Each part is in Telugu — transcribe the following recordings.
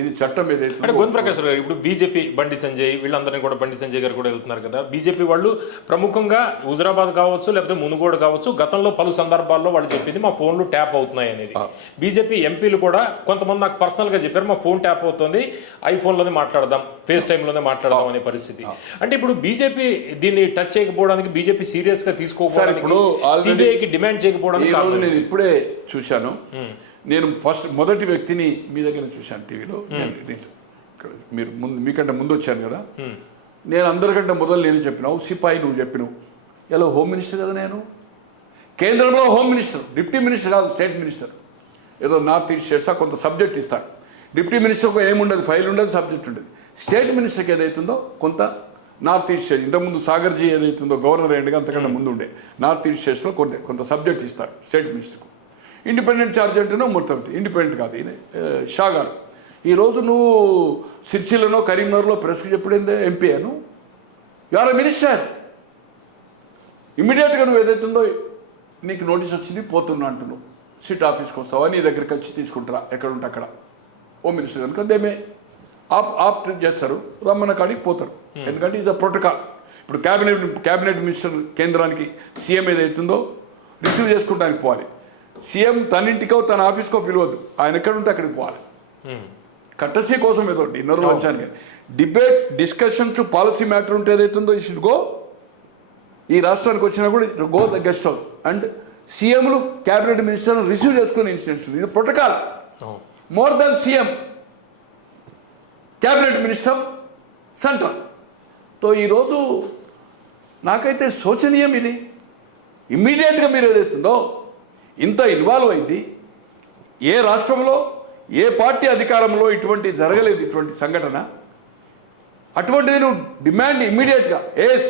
ఇది చట్టం ఏదైతే అంటే గోవింద్ ప్రకాష్ గారు ఇప్పుడు బీజేపీ బండి సంజయ్ వీళ్ళందరినీ కూడా బండి సంజయ్ గారు కూడా వెళ్తున్నారు కదా. బీజేపీ వాళ్ళు ప్రముఖంగా హుజరాబాద్ కావచ్చు లేకపోతే మునుగోడు కావచ్చు గతంలో పలు సందర్భాల్లో వాళ్ళు చెప్పింది మా ఫోన్లు ట్యాప్ అవుతున్నాయి అనేది. బీజేపీ ఎంపీలు కూడా కొంతమంది నాకు పర్సనల్గా చెప్పారు మా ఫోన్ ట్యాప్ అవుతుంది, ఐఫోన్లోనే మాట్లాడదాం, ఫేస్ టైంలోనే మాట్లాడదాం అనే పరిస్థితి. అంటే ఇప్పుడు బీజేపీ దీన్ని టచ్ చేయకపోవడానికి, బీజేపీ సీరియస్గా తీసుకోకపోవడానికి, సిబిఐకి డిమాండ్ చేయకపోవడానికి నేను ఇప్పుడే చూశాను. నేను మొదటి వ్యక్తిని మీ దగ్గర చూశాను టీవీలో. మీరు మీకంటే ముందు వచ్చాను కదా. నేను అందరికంటే మొదలు నేను చెప్పినావు సిపాయి, నువ్వు చెప్పినావు. ఎలా హోమ్ మినిస్టర్ కదా నేను, కేంద్రంలో హోమ్ మినిస్టర్, డిప్యూటీ మినిస్టర్ కాదు, స్టేట్ మినిస్టర్. ఏదో నార్త్ ఈస్ట్ స్టేట్స్ కొంత సబ్జెక్ట్ ఇస్తాడు. డిప్యూటీ మినిస్టర్కు ఏముండదు, ఫైల్ ఉండదు, సబ్జెక్ట్ ఉండదు. స్టేట్ మినిస్టర్కి ఏదైతుందో కొంత నార్త్ ఈస్ట్ స్టేట్, ఇంతకుముందు సాగర్జీ ఏదైతుందో గవర్నర్ అయ్యిందిగా, అంతకంటే ముందు ఉండే నార్త్ ఈస్ట్ స్టేట్స్లో కొంత సబ్జెక్ట్ ఇస్తారు స్టేట్ మినిస్టర్కు. ఇండిపెండెంట్ ఛార్జ్ అంటేనో మొత్తం ఇండిపెండెంట్ కాదు. ఈయన షా గారు ఈరోజు నువ్వు సిరిసిల్లలో కరీంనగర్లో ప్రెస్కి చెప్పుడేందే ఎంపీ అను, యు ఆర్ ఎ మినిస్టర్. ఇమ్మీడియట్గా నువ్వు ఏదైతుందో నీకు నోటీస్ వచ్చింది, పోతున్నా అంటున్నావు, సిట్ ఆఫీస్కి వస్తావా, నీ దగ్గరికి వచ్చి తీసుకుంటారా, ఎక్కడ ఉంటే అక్కడ హోమ్ మినిస్టర్ కనుక దేమే ఆప్ చేస్తారు, రమ్మన్న కాడికి పోతారు. ఎందుకంటే ఇది ప్రోటోకాల్. ఇప్పుడు క్యాబినెట్ మినిస్టర్ కేంద్రానికి సీఎం ఏదైతుందో రిసీవ్ చేసుకుంటానికి పోవాలి. సీఎం తన ఇంటికో తన ఆఫీస్కో పిలవద్దు, ఆయన ఎక్కడ ఉంటే అక్కడికి పోవాలి. కట్టసీ కోసం ఏదో డిన్నర్ వచ్చాను. డిబేట్, డిస్కషన్స్, పాలసీ మ్యాటర్ ఉంటే ఏదైతుందో ఈ షుడ్ గో. ఈ రాష్ట్రానికి వచ్చినా కూడా go the guest house and సీఎంలు క్యాబినెట్ మినిస్టర్ను రిసీవ్ చేసుకునే ఇన్సిడెంట్స్. ఇది protocol. More than CM, cabinet minister central. తో ఈరోజు నాకైతే శోచనీయం ఇది. ఇమ్మీడియట్గా మీరు ఏదైతుందో ఇంత ఇన్వాల్వ్ అయింది. ఏ రాష్ట్రంలో ఏ పార్టీ అధికారంలో ఇటువంటి జరగలేదు, ఇటువంటి సంఘటన. అటువంటి నేను డిమాండ్ ఇమ్మీడియట్గా, yes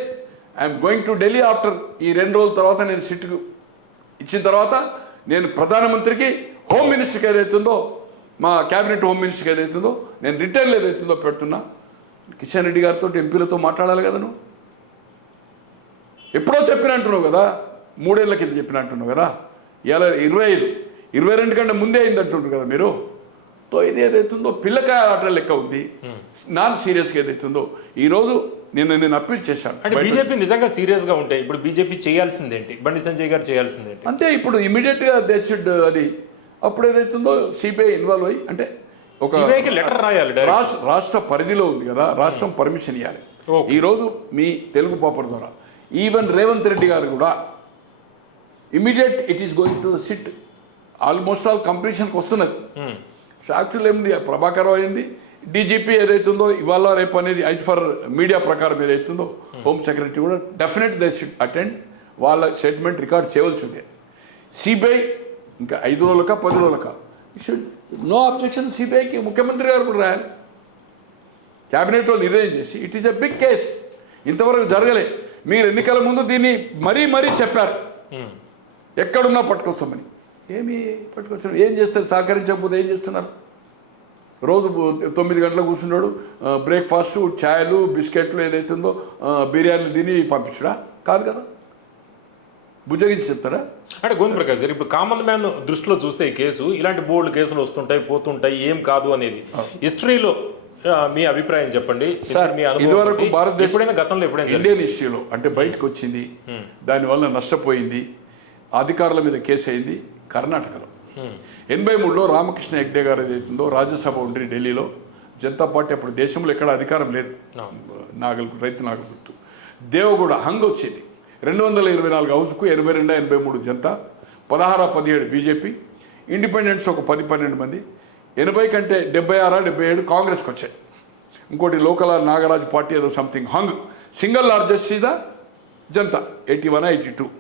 I'm going to Delhi after ఈ 2 రోజుల తర్వాత నేను సిట్కు ఇచ్చిన తర్వాత నేను ప్రధానమంత్రికి, హోమ్ మినిస్టర్కి ఏదైతుందో, మా క్యాబినెట్ హోమ్ మినిస్టర్కి ఏదైతుందో నేను రిటర్న్లు ఏదైతుందో పెడుతున్నా. కిషన్ రెడ్డి గారితో ఎంపీలతో మాట్లాడాలి కదా. నువ్వు ఎప్పుడో చెప్పినట్టున్నావు కదా, 3 ఏళ్ల కింద చెప్పినట్టున్నావు కదా. ఇలా 22 కంటే ముందే అయింది అంటుంటారు కదా మీరు. తో ఇది ఏదైతుందో పిల్లకాయ ఆట లెక్క ఉంది, నాన్ సీరియస్గా ఏదైతుందో ఈరోజు నేను అప్పీల్ చేశాను. అంటే బీజేపీ నిజంగా సీరియస్గా ఉంటే ఇప్పుడు బీజేపీ చేయాల్సిందేంటి, బండి సంజయ్ గారు చేయాల్సిందేంటి అంటే ఇప్పుడు ఇమీడియట్గా దే షుడ్ అది అప్పుడు ఏదైతుందో సిబిఐ ఇన్వాల్వ్ అయ్యి, అంటే ఒక లెటర్ రాయాలి. రాష్ట్ర పరిధిలో ఉంది కదా, రాష్ట్రం పర్మిషన్ ఇవ్వాలి. ఈరోజు మీ తెలుగు పేపర్ ద్వారా ఈవెన్ రేవంత్ రెడ్డి గారు కూడా immediate it is going to sit, almost all కంప్లీషన్కి వస్తున్నది. సాక్షులు ఏముంది, ప్రభాకర్ అయింది, డీజీపీ ఏదైతుందో ఇవాళ రేపు అనేది ఐజ్ ఫర్ మీడియా ప్రకారం ఏదైతుందో హోమ్ సెక్రటరీ కూడా డెఫినెట్ దే షుడ్ అటెండ్, వాళ్ళ స్టేట్మెంట్ రికార్డ్ చేయవలసిందే. సిబిఐ ఇంకా 5 రోజులకా 10 రోజులకా షుడ్ నో అబ్జెక్షన్. సిబిఐకి ముఖ్యమంత్రి గారు కూడా రాయాలి. క్యాబినెట్లో నిర్ణయం చేసి it is a big case, ఇంతవరకు జరగలే. మీరు ఎన్నికల ముందు దీన్ని మరీ చెప్పారు, ఎక్కడున్నా పట్టుకొస్తామని. ఏమి పట్టుకొచ్చారు, ఏం చేస్తారు, సహకరించకపోతే ఏం చేస్తున్నారు. రోజు 9 గంటలకు కూర్చున్నాడు, బ్రేక్ఫాస్ట్, ఛాయలు, బిస్కెట్లు ఏదైతుందో బిర్యానీలు తిని పంపించడా కాదు కదా, బుజ్జగించి చెప్తారా. అంటే గోవింద్ ప్రకాష్ గారు ఇప్పుడు కామన్ మ్యాన్ దృష్టిలో చూస్తే ఈ కేసు ఇలాంటి బోల్డ్ కేసులు వస్తుంటాయి పోతుంటాయి, ఏం కాదు అనేది హిస్టరీలో మీ అభిప్రాయం చెప్పండి సార్. మీ ఇదివరకు భారతదేశం గతంలో ఎప్పుడైనా ఇండియన్ హిస్టరీలో అంటే బయటకు వచ్చింది, దానివల్ల నష్టపోయింది, అధికారుల మీద కేసు అయింది కర్ణాటకలో. 83లో రామకృష్ణ హెగ్డే గారు ఏదైతుందో రాజ్యసభ ఉండి ఢిల్లీలో, జనతా పార్టీ అప్పుడు దేశంలో ఎక్కడ అధికారం లేదు, రైతు నాగల్ గుర్తు, దేవగౌడ హంగ్ వచ్చింది. 224 హౌస్కు 82, 83 జనతా, 16, 17 బీజేపీ, ఇండిపెండెంట్స్ ఒక 10-12 మంది, 80 కంటే 76, 77 కాంగ్రెస్కి వచ్చాయి. ఇంకోటి లోకల్ నాగరాజ్ పార్టీ ఏదో సంథింగ్, హంగ్ సింగిల్ లార్జెస్ట్ ఇదా జనతా 81, 82.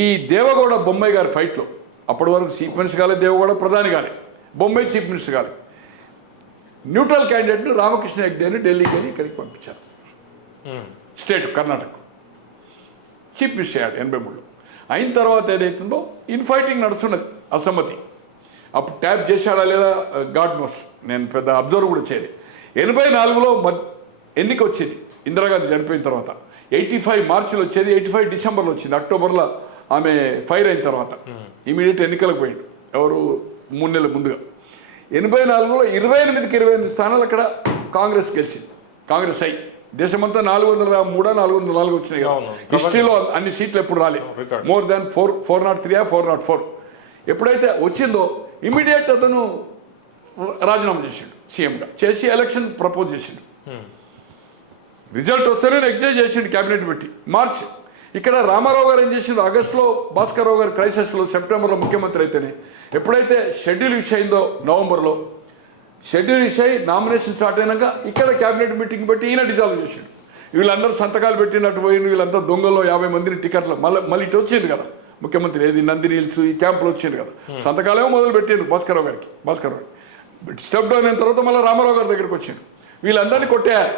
ఈ దేవగౌడ బొమ్మాయి గారి ఫైట్లో అప్పటి వరకు చీఫ్ మినిస్టర్ కాలే, దేవగౌడ ప్రధాని కాలే, బొమ్మాయి చీఫ్ మినిస్టర్ కాలే. న్యూట్రల్ క్యాండిడేట్ను రామకృష్ణ హెగ్డేని ఢిల్లీకి వెళ్ళి ఇక్కడికి పంపించారు, స్టేట్ కర్ణాటక చీఫ్ మినిస్టర్ అయ్యాడు 83లో. అయిన తర్వాత ఏదైతుందో ఇన్ఫైటింగ్ నడుస్తున్నది, అసమ్మతి. అప్పుడు ట్యాప్ చేశాడా లేదా గాడ్ నోస్, నేను పెద్ద అబ్జర్వ్ కూడా చేయలేదు. 84లో ఎన్నిక వచ్చింది ఇందిరాగాంధీ చనిపోయిన తర్వాత, 85 మార్చిలో వచ్చేది, 85 డిసెంబర్లో వచ్చింది, అక్టోబర్లో ఆమె ఫైర్ అయిన తర్వాత ఇమీడియట్ ఎన్నికలకు పోయిండు ఎవరు 3 నెలల ముందుగా. 84లో 28కి 28 స్థానాలు అక్కడ కాంగ్రెస్ గెలిచింది. కాంగ్రెస్ దేశమంతా 403 404 వచ్చినాయి కదా. హిస్టరీలో అన్ని సీట్లు ఎప్పుడు రాలేదు. More than 403 404. ఎప్పుడైతే వచ్చిందో ఇమీడియట్ అతను రాజీనామా చేసిండు, సీఎంగా చేసి ఎలక్షన్ ప్రపోజ్ చేసిండు. రిజల్ట్ వస్తేనే ఎగ్జైజ్ చేసిండు క్యాబినెట్ పెట్టి మార్చ్. ఇక్కడ రామారావు గారు ఏం చేసిండు, ఆగస్టులో భాస్కర్ రావు గారు క్రైసిస్లో, సెప్టెంబర్లో ముఖ్యమంత్రి అయితేనే ఎప్పుడైతే షెడ్యూల్ ఇష్యూ అయిందో నవంబర్లో, షెడ్యూల్ ఇష్యూ అయ్యి నామినేషన్ స్టార్ట్ అయినాక ఇక్కడ క్యాబినెట్ మీటింగ్ పెట్టి ఈయన డిజాల్వ్ చేసిండు. వీళ్ళందరూ సంతకాలు పెట్టినట్టు పోయింది, వీళ్ళంతా దొంగల్లో 50 మందిని టికెట్లు మళ్ళీ ఇటు వచ్చింది కదా ముఖ్యమంత్రి, ఏది నందిని హిల్స్ ఈ క్యాంపులో వచ్చింది కదా. సంతకాలేమో మొదలు పెట్టారు భాస్కర్ రావు స్టెప్ డౌన్ అయిన తర్వాత మళ్ళీ రామారావు గారి దగ్గరికి వచ్చిండు. వీళ్ళందరినీ కొట్టేయాలి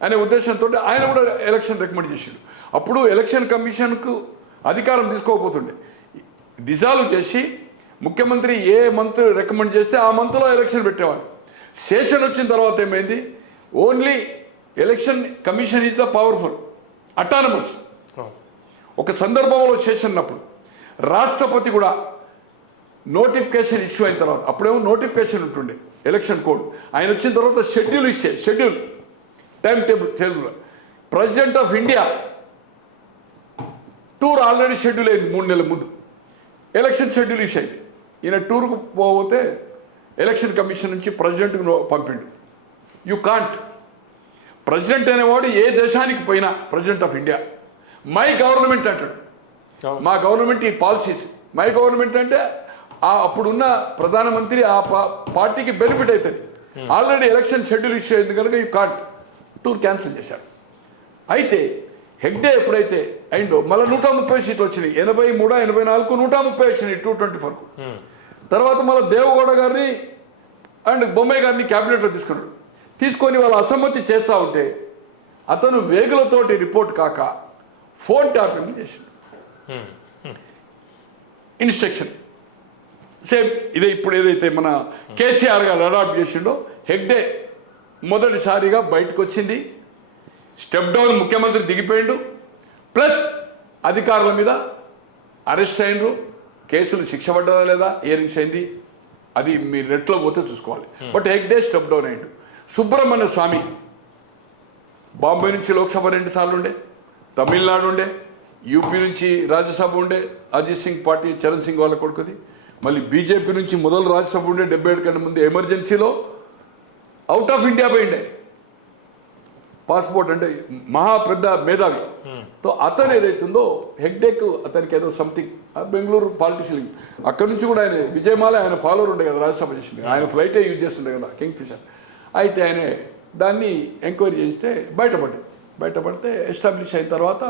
అనే ఉద్దేశంతో ఆయన కూడా ఎలక్షన్ రికమెండ్ చేసిండు. అప్పుడు ఎలక్షన్ కమిషన్కు అధికారం తీసుకోకపోతుండే, డిజాల్వ్ చేసి ముఖ్యమంత్రి ఏ మంత్ రికమెండ్ చేస్తే ఆ మంత్లో ఎలక్షన్ పెట్టేవారు. సెషన్ వచ్చిన తర్వాత ఏమైంది, only election commission is the powerful, autonomous. ఒక సందర్భంలో సెషన్ అప్పుడు రాష్ట్రపతి కూడా నోటిఫికేషన్ ఇష్యూ అయిన తర్వాత, అప్పుడేమో నోటిఫికేషన్ ఉంటుండే ఎలక్షన్ కోడ్, ఆయన వచ్చిన తర్వాత schedule time table president of India tour already schedule అయింది 3 నెలల ముందు, ఎలక్షన్ షెడ్యూల్ ఇష్యూ అయింది. ఈయన టూర్కు పోతే ఎలక్షన్ కమిషన్ నుంచి ప్రెసిడెంట్కు పంపిండు. యు కాంట్, ప్రెసిడెంట్ అనేవాడు ఏ దేశానికి పోయినా president of India my government అంటాడు. మా గవర్నమెంట్ ఈ పాలసీస్, మై గవర్నమెంట్ అంటే అప్పుడున్న ప్రధానమంత్రి ఆ పార్టీకి బెనిఫిట్ అవుతుంది. ఆల్రెడీ ఎలక్షన్ షెడ్యూల్ ఇష్యూ అయింది కనుక యూ కాంట్, టూర్ క్యాన్సిల్ చేశారు. అయితే హెగ్డే ఎప్పుడైతే అయిందో మళ్ళీ 130 సీట్లు వచ్చినాయి, 83 84 130 వచ్చినాయి 224కు. తర్వాత మళ్ళీ దేవగౌడ గారిని అండ్ బొమ్మాయి గారిని క్యాబినెట్లో తీసుకొని వాళ్ళ అసమ్మతి చేస్తూ ఉంటే అతను వేగులతోటి రిపోర్ట్ కాక ఫోన్ ట్యాపింగ్ చేసిండు. ఇన్స్ట్రక్షన్ సేమ్ ఇదే ఇప్పుడు ఏదైతే మన కేసీఆర్ గారు అడాప్ట్ చేసిండో హెగ్డే మొదటిసారిగా బయటకు వచ్చింది. స్టెప్ డౌన్ ముఖ్యమంత్రి దిగిపోయిండు, ప్లస్ అధికారుల మీద అరెస్ట్ అయినరు, కేసులు శిక్ష పడ్డదా లేదా హియరింగ్స్ అయింది, అది మీరు నెట్లో పోతే చూసుకోవాలి. బట్ హెగ్డే స్టెప్ డౌన్ అయ్యిండు. సుబ్రహ్మణ్య స్వామి బాంబే నుంచి లోక్సభ 2 సార్లు ఉండే, తమిళనాడు ఉండే, యూపీ నుంచి రాజ్యసభ ఉండే, అజిత్ సింగ్ పార్టీ చరణ్ సింగ్ వాళ్ళ కొడుకుది, మళ్ళీ బీజేపీ నుంచి మొదలు రాజ్యసభ ఉండే 77 కంటే ముందు ఎమర్జెన్సీలో అవుట్ ఆఫ్ ఇండియా పోయిండే, పాస్పోర్ట్ అంటే మహా పెద్ద మేధావి. తో అతను ఏదైతుందో హెగ్డేక్ అతనికి ఏదో సంథింగ్ బెంగళూరు పాలిటిషియన్, అక్కడి నుంచి కూడా ఆయన విజయమాల ఆయన ఫాలోవర్ ఉండే కదా రాజ్యసభ చేసింది, ఆయన ఫ్లైటే యూజ్ చేస్తుండే కదా కింగ్ ఫిషర్. అయితే ఆయన దాన్ని ఎంక్వైరీ చేస్తే బయటపడితే ఎస్టాబ్లిష్ అయిన తర్వాత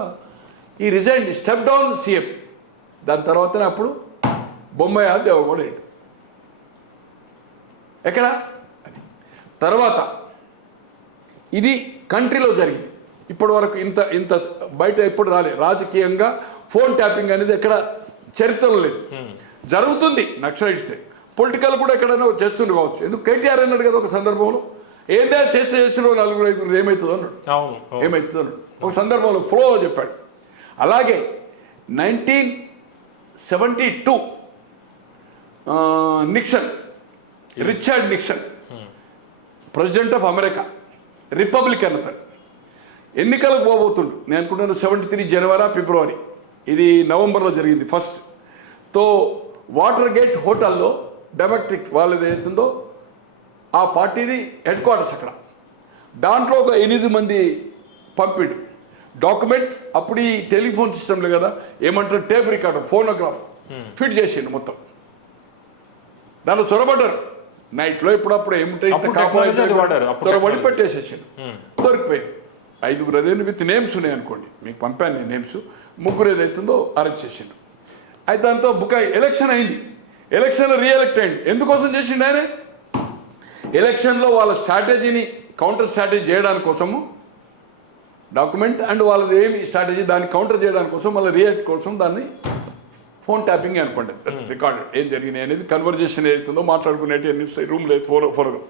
ఈ రిజైన్ స్టెప్ డౌన్ సీఎం. దాని తర్వాతనే అప్పుడు బొమ్మాయి దేవగౌడ ఏంటి ఎక్కడ తర్వాత ఇది కంట్రీలో జరిగింది. ఇప్పటి వరకు ఇంత బయట ఎప్పుడు రాలేదు రాజకీయంగా ఫోన్ ట్యాపింగ్ అనేది ఎక్కడ చరిత్రలో లేదు. జరుగుతుంది నక్సలైట్స్తే, పొలిటికల్ కూడా ఎక్కడైనా చేస్తుండే కావచ్చు. ఎందుకు కేటీఆర్ అన్నాడు కదా ఒక సందర్భంలో, ఏదే చేసిన 4-5 ఏమవుతుందో అన్నాడు, ఒక సందర్భంలో ఫ్లో చెప్పాడు. అలాగే 1972 Richard Nixon president of America, Republican అతను, ఎన్నికలకు పోబోతుండు. నేను అనుకుంటున్నాను 73 జనవరి ఫిబ్రవరి, ఇది నవంబర్లో జరిగింది ఫస్ట్. తో వాటర్ గేట్ హోటల్లో డెమోక్రటిక్ వాళ్ళది ఏతుందో ఆ పార్టీది హెడ్ క్వార్టర్స్ అక్కడ, దాంట్లో ఒక 8 మంది పంపిడు డాక్యుమెంట్. అప్పుడు ఈ టెలిఫోన్ సిస్టంలో కదా ఏమంటారు, టేప్ రికార్డర్, ఫోనోగ్రాఫ్ ఫిట్ చేసిండు మొత్తం. దాంట్లో చొరబడ్డారు నైట్లో, ఇప్పుడప్పుడు ఏముంటాయి చొరబడి పెట్టేసేసాడు, దొరికిపోయింది. 5 అదేంటి విత్ నేమ్స్ ఉన్నాయి అనుకోండి, మీకు పంపాను నేను నేమ్స్. 3 ఏదైతుందో అరెస్ట్ చేసిండు. అయితే దాంతో బుకాయి ఎలక్షన్ అయింది, ఎలక్షన్లో రీఎలెక్ట్ అయింది. ఎందుకోసం చేసిండు ఆయన, ఎలక్షన్లో వాళ్ళ స్ట్రాటజీని కౌంటర్ స్ట్రాటజీ చేయడానికి కోసము డాక్యుమెంట్ అండ్ వాళ్ళది ఏమి స్ట్రాటజీ దాన్ని కౌంటర్ చేయడానికి కోసం, మళ్ళీ రీఎలెక్ట్ కోసం దాన్ని ఫోన్ ట్యాపింగ్ అనుకోండి, రికార్డెడ్ ఏం జరిగినాయి అనేది కన్వర్జేషన్ ఏదైతుందో మాట్లాడుకునేవి అన్ని రూమ్ లేదు ఫోరగా.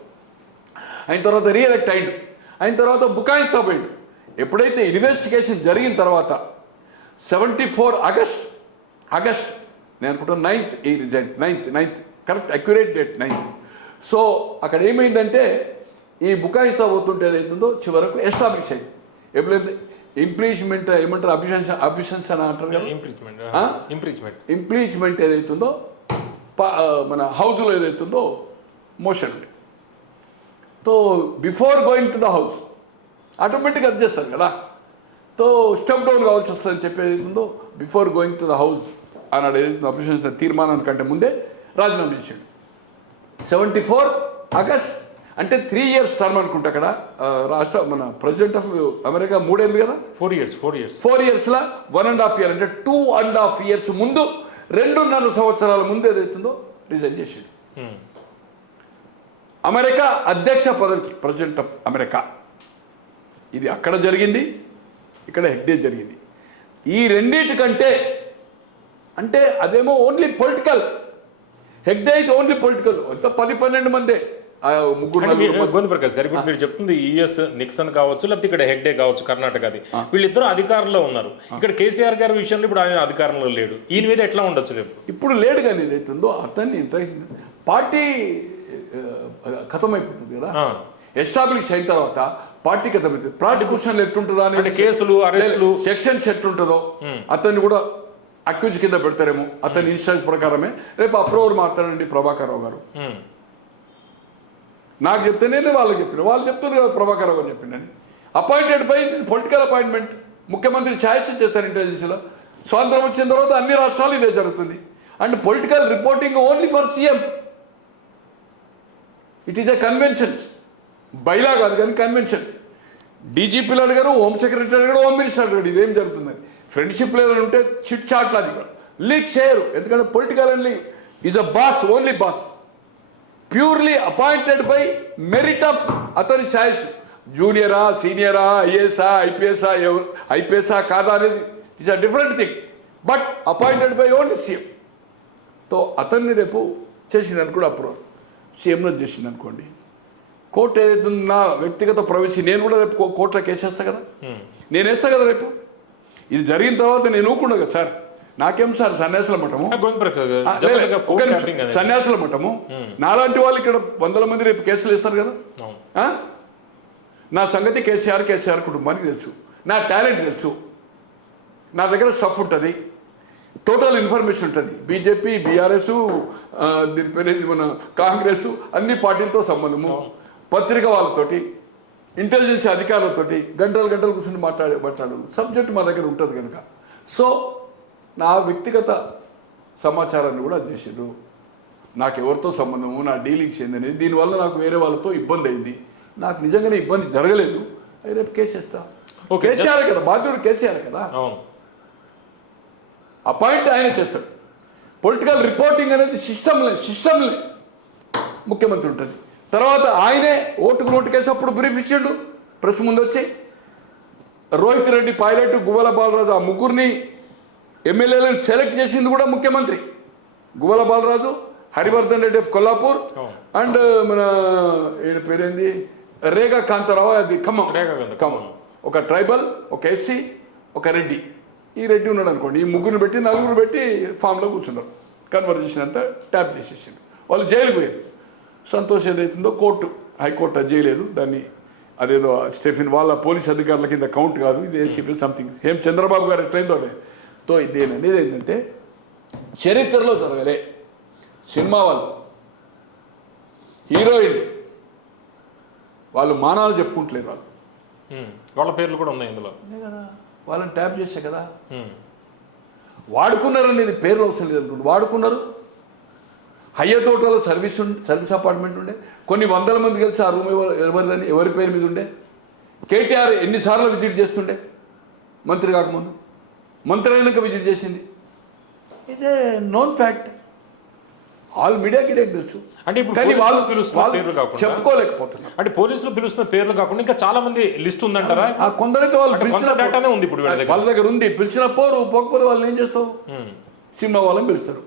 అయిన తర్వాత రీఎలెక్ట్ అయిండు, అయిన తర్వాత బుకాయిస్తా పోయిండు. ఎప్పుడైతే ఇన్వెస్టిగేషన్ జరిగిన తర్వాత 74 ఆగస్ట్ నేను అనుకుంటాను 9th ఈ resign 9th correct accurate date 9th so అక్కడ ఏమైందంటే ఈ బుకాయిస్తా పోతుంటే ఏదైతుందో చివరకు ఎస్టాబ్లిష్ అయింది. ఎప్పుడైతే ఇంప్లీచ్మెంట్ ఏమంటారు అభిషన్స్ అని అంటారు కదా, ఇంప్లీచ్మెంట్ ఏదైతుందో మన హౌస్లో ఏదైతుందో మోషన్ ఉంది. So before going to the house ఆటోమేటిక్గా అది చేస్తారు కదా, సో స్టెప్ డౌన్ కావాల్సి వస్తుందని చెప్పేది ఏదైతుందో before going to the house అన్నాడు. ఏదైతుందో అభిషన్స్ తీర్మానానికంటే ముందే రాజీనామా చేశాడు. 74 ఆగస్ట్ అంటే 3 years టర్మ్ అనుకుంటా అక్కడ రాష్ట్ర మన ప్రెసిడెంట్ ఆఫ్ అమెరికా 3 ఏళ్ళు కదా, 4 years 4 yearsలా 1.5 year అంటే 2.5 years ముందు 2.5 సంవత్సరాల ముందు ఏదైతుందో రిజైన్ చేసాడు. అమెరికా అధ్యక్ష పదవికి ప్రెసిడెంట్ ఆఫ్ అమెరికా ఇది అక్కడ జరిగింది, ఇక్కడ హెగ్డే జరిగింది. ఈ రెండింటికంటే అంటే అదేమో only political, Hegde is only political. అంత 10-12 మందే గోవింద ప్రకాష్ గారు ఇప్పుడు మీరు చెప్తుంది యుఎస్ నిక్సన్ కావచ్చు లేకపోతే ఇక్కడ హెగ్డే కావచ్చు కర్ణాటకది, వీళ్ళిద్దరూ అధికారంలో ఉన్నారు. ఇక్కడ కేసీఆర్ గారి విషయంలో ఇప్పుడు ఆయన అధికారంలో లేడు, ఈయన మీద ఎట్లా ఉండొచ్చు రేపు? ఇప్పుడు లేడు కానీ ఏదైతుందో అతన్ని పార్టీ ఖతమైపోతుంది కదా, ఎస్టాబ్లిష్ అయిన తర్వాత పార్టీ ఖతమైపోతుంది. ప్రాసిక్యూషన్ ఎట్లుంటుందా అంటే కేసులు అరెస్టులు సెక్షన్స్ ఎట్లుంటుందో అతన్ని కూడా అక్యూజ్ కింద పెడతారేమో. అతని ఇన్స్ట్రక్షన్ ప్రకారమే రేపు అప్రూవర్ మాట్లాడండి ప్రభాకర్ రావు గారు. నాకు చెప్తేనే వాళ్ళకి చెప్పిన, వాళ్ళు చెప్తున్నారు కదా ప్రభాకర్ రావు గారు చెప్పిండని. అపాయింటెడ్ బై పొలిటికల్ అపాయింట్మెంట్, ముఖ్యమంత్రి ఛాయిస్ చేస్తారు ఇంటెలిజెన్స్లో. స్వాతంత్రం వచ్చిన తర్వాత అన్ని రాష్ట్రాలు ఇదే జరుగుతుంది. And political reporting only for CM. It is a conventions, bylaw కాదు కానీ కన్వెన్షన్. డీజీపీలు అడిగారు, హోమ్ సెక్రటరీ అడిగారు, హోమ్ మినిస్టర్ అడిగారు ఇదేం జరుగుతుందని. ఫ్రెండ్షిప్ లేదని ఉంటే చిట్ చాట్లు అది లీక్ చేయరు, ఎందుకంటే political and is a boss, only boss, purely appointed by merit of అతని ఛాయిస్. జూనియరా, సీనియరా, ఐఏఎస్ఆ, ఐపీఎస్ఆ కాదా అనేది it's a different thing. But appointed by only CM. So అతన్ని రేపు చేసిందని కూడా అప్రూవల్ సీఎంలో చేసింది అనుకోండి, కోర్టు ఏదైతే నా వ్యక్తిగత ప్రవేశం నేను కూడా రేపు కోర్టులో కేసేస్తా కదా, నేను వేస్తా కదా రేపు. ఇది జరిగిన తర్వాత నేను ఊకుండా కదా సార్, నాకేం సార్ సన్యాసుల మఠము, సన్యాసుల మఠము, నాలాంటి వాళ్ళు ఇక్కడ 100 మంది రేపు కేసులు ఇస్తారు కదా. నా సంగతి కేసీఆర్ కుటుంబానికి తెలుసు, నా టాలెంట్ తెలుసు, నా దగ్గర స్టఫ్ ఉంటుంది, టోటల్ ఇన్ఫర్మేషన్ ఉంటుంది. బీజేపీ, బీఆర్ఎస్, దీని పేరు మన కాంగ్రెస్, అన్ని పార్టీలతో సంబంధము, పత్రిక వాళ్ళతోటి, ఇంటెలిజెన్స్ అధికారులతోటి గంటలు కూర్చొని మాట్లాడు సబ్జెక్ట్ మా దగ్గర ఉంటుంది కనుక. సో నా వ్యక్తిగత సమాచారాన్ని కూడా చేసారు. నాకు ఎవరితో సంబంధము, నా డీలింగ్స్ ఏందనేది, దీనివల్ల నాకు వేరే వాళ్ళతో ఇబ్బంది అయింది. నాకు నిజంగానే ఇబ్బంది జరగలేదు, రేపు కేసేస్తా. కేసీఆర్ కదా బాధ్యుడు, కేసీఆర్ కదా, అపాయింట్ ఆయన చేస్తాడు. పొలిటికల్ రిపోర్టింగ్ అనేది సిస్టమ్లే ముఖ్యమంత్రి ఉంటుంది. తర్వాత ఆయనే ఓటుకు నోటు కేసు అప్పుడు బ్రీఫ్ ఇచ్చాడు ప్రెస్ ముందు వచ్చి. రోహిత్ రెడ్డి, పైలట్, గువ్వల బాలరాజు, ఆ ముగ్గురిని ఎమ్మెల్యేలను సెలెక్ట్ చేసింది కూడా ముఖ్యమంత్రి. గువ్వల బాలరాజు, హరివర్ధన్ రెడ్డి ఆఫ్ కొల్లాపూర్, అండ్ మన ఈయన పేరేంది రేగా కాంతారావు, అది ఖమ్మం. ఒక ట్రైబల్, ఒక ఎస్సీ, ఒక రెడ్డి. ఈ రెడ్డి ఉన్నాడు అనుకోండి, ఈ ముగ్గురిని పెట్టి 4 పెట్టి ఫామ్లో కూర్చున్నారు. కన్వర్జేషన్ అంతా ట్యాప్ చేసేసాడు. వాళ్ళు జైలుకు పోయారు. సంతోష్ ఏదైతుందో హైకోర్టు అది చేయలేదు దాన్ని, అదేదో స్టెఫిన్ వాళ్ళ పోలీస్ అధికారుల కింద కౌంట్ కాదు, ఇది ఏసీపీ సంథింగ్ ఏం చంద్రబాబు గారు ఎట్లయిందో తో నేను అనేది ఏంటంటే చరిత్రలో జరగలే. సినిమా వాళ్ళు హీరోయిన్ వాళ్ళు మానాలు చెప్పుకుంటలేరు, వాళ్ళ పేర్లు కూడా ఉన్నాయి ఇందులో కదా, వాళ్ళని ట్యాప్ చేసే కదా వాడుకున్నారనేది పేర్లు అవసరం లేదు అనుకుంటు వాడుకున్నారు. హయ్యర్ తోటలో సర్వీస్ అపార్ట్మెంట్ ఉండే, కొన్ని 100 మంది కలిసి ఆ రూమ్ ఎవరిదని ఎవరి పేరు మీద ఉండే. కేటీఆర్ ఎన్నిసార్లు విజిట్ చేస్తుండే మంత్రి కాకముందు, మంత్రి అయినాక విజిట్ చేసింది. ఇదే నోన్ ఫ్యాక్ట్, ఆల్ మీడియాకి తెలుసు. అంటే ఇప్పుడు వాళ్ళు పిలుస్తున్న పేర్లు కాకుండా చెప్పుకోలేకపోతున్నారు. అంటే పోలీసులు పిలుస్తున్న పేర్లు కాకుండా ఇంకా చాలా మంది లిస్ట్ ఉందంటారా? కొందరైతే వాళ్ళు పిలిచిన డేటానే ఉంది ఇప్పుడు వాళ్ళ దగ్గర ఉంది. పిలిచిన పోకపోతే వాళ్ళు ఏం చేస్తావు, సినిమా వాళ్ళని పిలుస్తారు.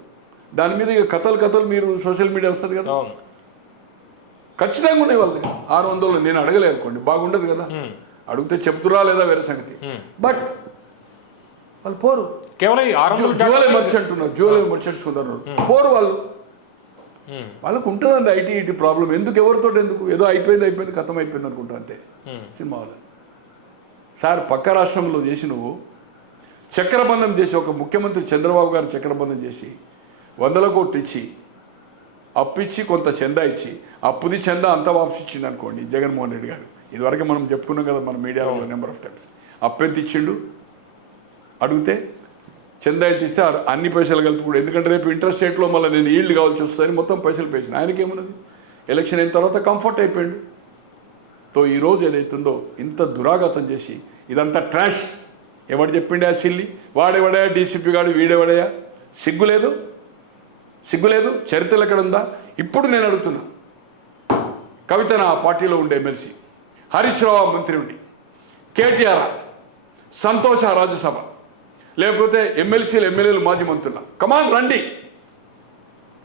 దాని మీద ఇక కథలు మీరు సోషల్ మీడియా వస్తుంది కదా, ఖచ్చితంగా ఉన్నాయి వాళ్ళ దగ్గర. 600 నేను అడగలే అనుకోండి, బాగుండదు కదా, అడిగితే చెప్తురా లేదా వేరే సంగతి. బట్ వాళ్ళు పోరు. కేవలం జ్యువెలరీ మర్చెంట్ ఉన్నారు, జ్యువెలరీ మర్చెంట్స్ కొందరు పోరు. వాళ్ళు వాళ్ళకు ఉంటుందండి ఐటీ ప్రాబ్లం. ఎందుకు ఎవరితో ఎందుకు ఏదో అయిపోయింది కథం అయిపోయింది అనుకుంటా అంతే సినిమా వాళ్ళు. సార్ పక్క రాష్ట్రంలో చేసి నువ్వు చక్రబంధం చేసి ఒక ముఖ్యమంత్రి చంద్రబాబు గారు చక్రబంధం చేసి 100 కోట్లు ఇచ్చి అప్పిచ్చి కొంత చందా ఇచ్చి అప్పుది చందా అంతా వాపసు ఇచ్చిండు అనుకోండి జగన్మోహన్ రెడ్డి గారు. ఇదివరకు మనం చెప్పుకున్నాం కదా మన మీడియాలో నెంబర్ ఆఫ్ టైమ్స్. అప్పెంత ఇచ్చిండు అడిగితే చందా ఎంత ఇస్తే అన్ని పైసలు కలిపి కూడా, ఎందుకంటే రేపు ఇంట్రెస్ట్ రేట్లో మళ్ళీ నేను ఈల్డ్ కావాల్సి వస్తుందని మొత్తం పైసలు పేసిన. ఆయనకేమున్నది, ఎలక్షన్ అయిన తర్వాత కంఫర్ట్ అయిపోయాడు. తో ఈరోజు ఏదైతుందో ఇంత దురాఘాతం చేసి ఇదంతా ట్రాష్. ఎవడు చెప్పిండే ఆ సిల్లి, వాడేవాడయా డీసీపీ గాడు, వీడేవాడయా? సిగ్గులేదు, చరిత్రలు ఎక్కడ ఉందా? ఇప్పుడు నేను అడుగుతున్నా, కవిత నా పార్టీలో ఉండే ఎమ్మెల్సీ, హరీష్ రావు మంత్రి ఉండి, కేటీఆర్, సంతోష రాజ్యసభ, లేకపోతే ఎమ్మెల్యేలు మాజీ మంత్రుల, కమాన్ రండి,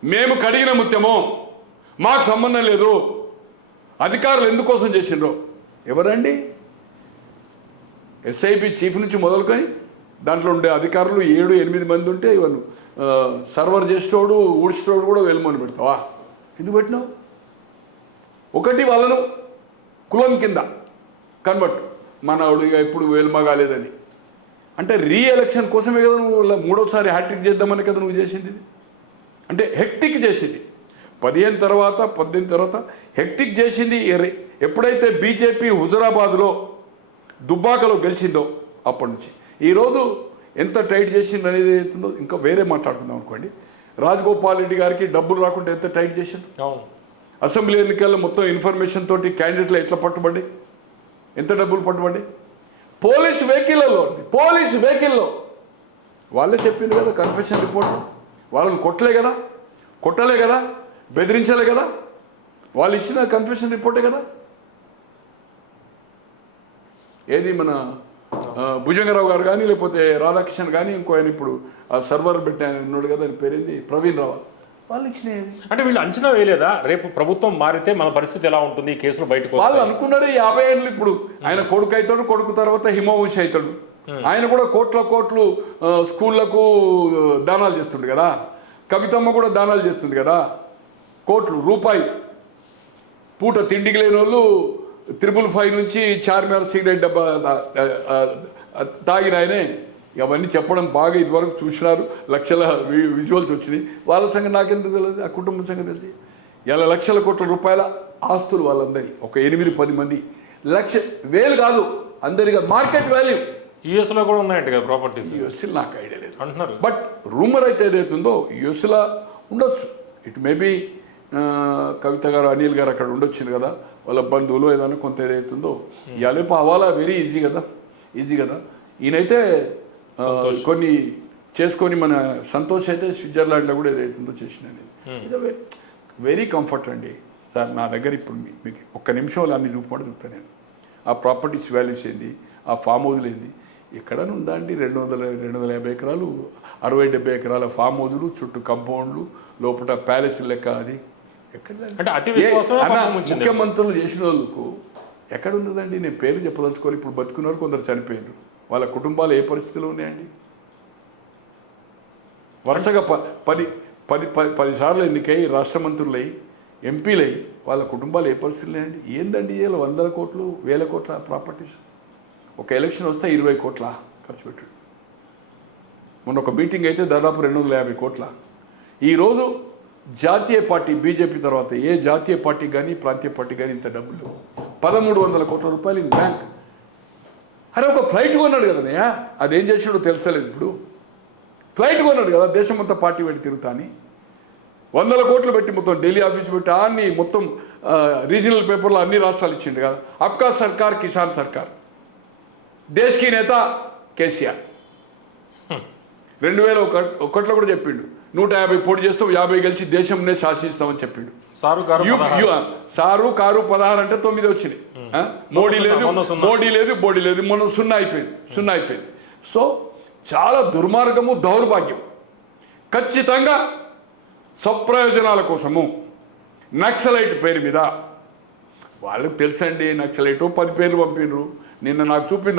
మేము కడిగిన ముత్యమో, మాకు సంబంధం లేదు, అధికారులు ఎందుకోసం చేసిండ్రో ఎవరండి? ఎస్ఐబి చీఫ్ నుంచి మొదలుకొని దాంట్లో ఉండే అధికారులు 7-8 మంది ఉంటే ఇవన్నీ సర్వర్ చేసేటోడు ఊడ్చేటోడు కూడా వెలుమని పెడతావా? ఎందుకు పెట్టినావు? ఒకటి వాళ్ళను కులం కింద కన్వర్ట్, మనవాడు ఇక ఇప్పుడు వెలుమ కాలేదని అంటే ఎలక్షన్ కోసమే కదా నువ్వు 3వసారి హ్యాట్రిక్ చేద్దామని కదా నువ్వు చేసింది. అంటే హెక్టిక్ చేసింది 18 తర్వాత హెక్టిక్ చేసింది. ఎప్పుడైతే బీజేపీ హుజురాబాద్లో దుబ్బాకలో గెలిచిందో అప్పటి నుంచి ఈరోజు ఎంత టైట్ చేసింది అనేది అవుతుందో ఇంకా వేరే మాట్లాడుకుందాం అనుకోండి. రాజగోపాల్ రెడ్డి గారికి డబ్బులు రాకుండా ఎంత టైట్ చేసిండు. అసెంబ్లీ ఎన్నికల్లో మొత్తం ఇన్ఫర్మేషన్ తోటి క్యాండిడేట్లు ఎట్లా పట్టుబడి, ఎంత డబ్బులు పట్టుబడి, పోలీస్ వెహికల్లో వాళ్ళే చెప్పింది కదా కన్ఫెషన్ రిపోర్ట్. వాళ్ళని కొట్టలే కదా, బెదిరించలే కదా, వాళ్ళు ఇచ్చిన కన్ఫెషన్ రిపోర్టే కదా. ఏది మన భుజంగరావు గారు కానీ లేకపోతే రాధాకిషన్ కానీ ఇంకో ఆయన ఇప్పుడు ఆ సర్వర్ పెట్టాను ఉన్నాడు కదా, ఆయన పేరేంది, ప్రవీణ్ రావు, వాళ్ళు ఇచ్చినవి. అంటే వీళ్ళు అంచనా వేయలేదా రేపు ప్రభుత్వం మారితే మన పరిస్థితి ఎలా ఉంటుంది, ఈ కేసులు బయటకు? వాళ్ళు అనుకున్నారు 50 ఏళ్ళు ఇప్పుడు ఆయన కొడుకు అవుతాడు, కొడుకు తర్వాత హిమవంశి అవుతాడు. ఆయన కూడా కోట్లు స్కూళ్లకు దానాలు చేస్తుండు కదా, కవితమ్మ కూడా దానాలు చేస్తుంది కదా, కోట్లు రూపాయి పూట తిండికి లేని వాళ్ళు 555 నుంచి చార్మినార్ సిగరెట్ డబ్బా తాగిన ఆయనే. అవన్నీ చెప్పడం బాగా ఇదివరకు చూసినారు, లక్షల విజువల్స్ వచ్చినాయి. వాళ్ళ సంగతి నాకెందుకు తెలియదు, ఆ కుటుంబం సంగతి తెలిసి. ఇలా లక్షల కోట్ల రూపాయల ఆస్తులు వాళ్ళందరి, ఒక 8-10 మంది, వేలు కాదు అందరిగా మార్కెట్ వాల్యూ. యూఎస్లో కూడా ఉన్నాయంట కదా ప్రాపర్టీస్. యూఎస్లో నాకు ఐడియా లేదు అంటున్నారు, బట్ రూమర్ అయితే ఏదైతుందో యూఎస్లో ఉండొచ్చు. ఇట్ మేబీ కవిత గారు, అనిల్ గారు అక్కడ ఉండొచ్చింది కదా, వాళ్ళ బంధువులు ఏదైనా కొంత ఏదైతుందో ఇవాళ హవాలా వెరీ ఈజీ కదా. ఈయనైతే కొన్ని చేసుకొని మన సంతోష్ అయితే స్విట్జర్లాండ్లో కూడా ఏదైతుందో చేసినది. ఇది వెరీ కంఫర్ట్ అండి సార్. నా దగ్గర ఇప్పుడు మీకు ఒక్క నిమిషంలో అన్ని చూపుతాను నేను. ఆ ప్రాపర్టీస్ వాల్యూస్ ఏంది, ఆ ఫామ్ హౌజులు ఏంది, ఎక్కడ ఉందా అండి? 250 ఎకరాలు, 60-70 ఎకరాల ఫామ్ హౌజులు, చుట్టూ కంపౌండ్లు, లోపల ప్యాలెస్ లెక్క. అది ఎక్కడ అంటే అతి విశ్వాసం ముఖ్యమంత్రులు చేసిన వాళ్ళకు ఎక్కడ ఉన్నదండి? నేను పేరు చెప్పదలుచుకోవాలి. ఇప్పుడు బతుకున్నారు, కొందరు చనిపోయారు, వాళ్ళ కుటుంబాలు ఏ పరిస్థితిలో ఉన్నాయండి? వరుసగా 10 సార్లు ఎన్నికై రాష్ట్ర మంత్రులై ఎంపీలై వాళ్ళ కుటుంబాలు ఏ పరిస్థితులు ఉన్నాయండి? ఏందండి ఇలా 100 కోట్లు 1000 కోట్ల ప్రాపర్టీస్? ఒక ఎలక్షన్ వస్తే 20 కోట్ల ఖర్చు పెట్టాడు. మొన్న ఒక మీటింగ్ అయితే దాదాపు 250 కోట్ల. ఈరోజు జాతీయ పార్టీ బీజేపీ తర్వాత ఏ జాతీయ పార్టీ కానీ ప్రాంతీయ పార్టీ కానీ ఇంత డబ్బులు 1300 కోట్ల రూపాయలు ఇన్ బ్యాంక్. అరే ఒక ఫ్లైట్ కొన్నాడు కదనయ్యా, అదేం చేసాడో తెలుసలేదు. ఇప్పుడు ఫ్లైట్ కొన్నాడు కదా, దేశమంతా పార్టీ పెట్టి తిరుగుతా అని 100 కోట్లు పెట్టి మొత్తం ఢిల్లీ ఆఫీస్ పెట్టి అన్ని మొత్తం రీజనల్ పేపర్లో అన్ని రాష్ట్రాలు ఇచ్చిండు కదా. అబ్కా సర్కార్ కిసాన్ సర్కార్, దేశ్ కి నేత కేసీఆర్ 2001లో కూడా చెప్పిండు 150 పోటీ చేస్తాం, 50 గెలిచి దేశంనే శాసిస్తామని చెప్పిండు. సారు కారు 16 అంటే 9 వచ్చినాయి. మోడీ లేదు మొన్న 0 అయిపోయింది. సో చాలా దుర్మార్గము, దౌర్భాగ్యం. ఖచ్చితంగా స్వప్రయోజనాల కోసము నక్సలైట్ పేరు మీద వాళ్ళకి తెలుసండి. నక్సలైట్ 10 పేర్లు పంపినరు. నిన్న నాకు చూపింది